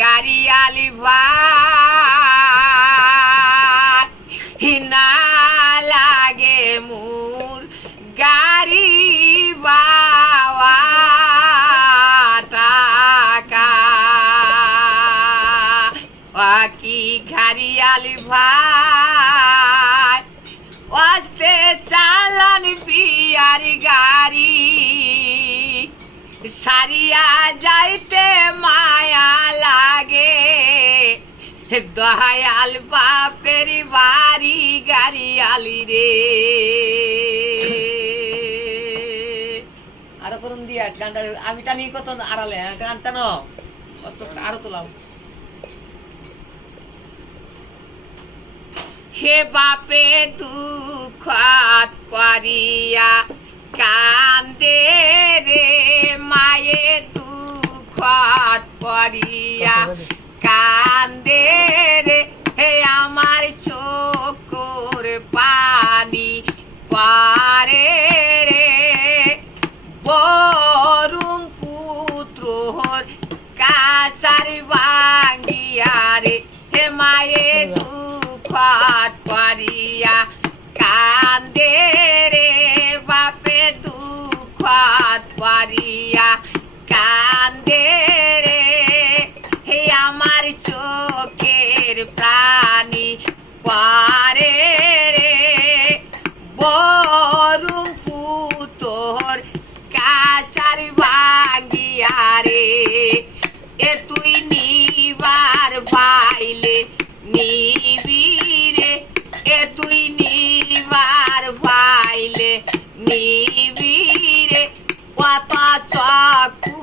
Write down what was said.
গাড়িয়ালি ভাই না লাগে মোর গাড়ি বাবা টাকা কি গাড়িয়ালি ভাই ওয়াস্তে চালান বিয়ার গাড়ি সারিয়া যাইতে মায়া লাগে দয়াল বাপের বাড়ি গাড়িয়ালি রে। আরো করুন দিয়া গানটা আমি টানি কত আড়ালে গানটা ন আরো তোলাম। হে বাপে দুঃখ পারিয়া কান্দে রে মায়ে দুঃখ পারিয়া কান্দে রে হে আমার চোখের পানি পারে রে বরুণ পুত্রর কাছার ভাঙ্গিয়া রে হে মায়ে দুঃখ পারিয়া কান্দে রে বাপে দুঃখ পারিয়া কান্দে রে হে আমার চোখের প্রাণী পারে রে বরুণ পুতর কাছার ভাঙ্গিয়া রে এ তুই নিবার পাইলে নিবি রে এ তুই নিবার পাইলে নিবি রে কত চকু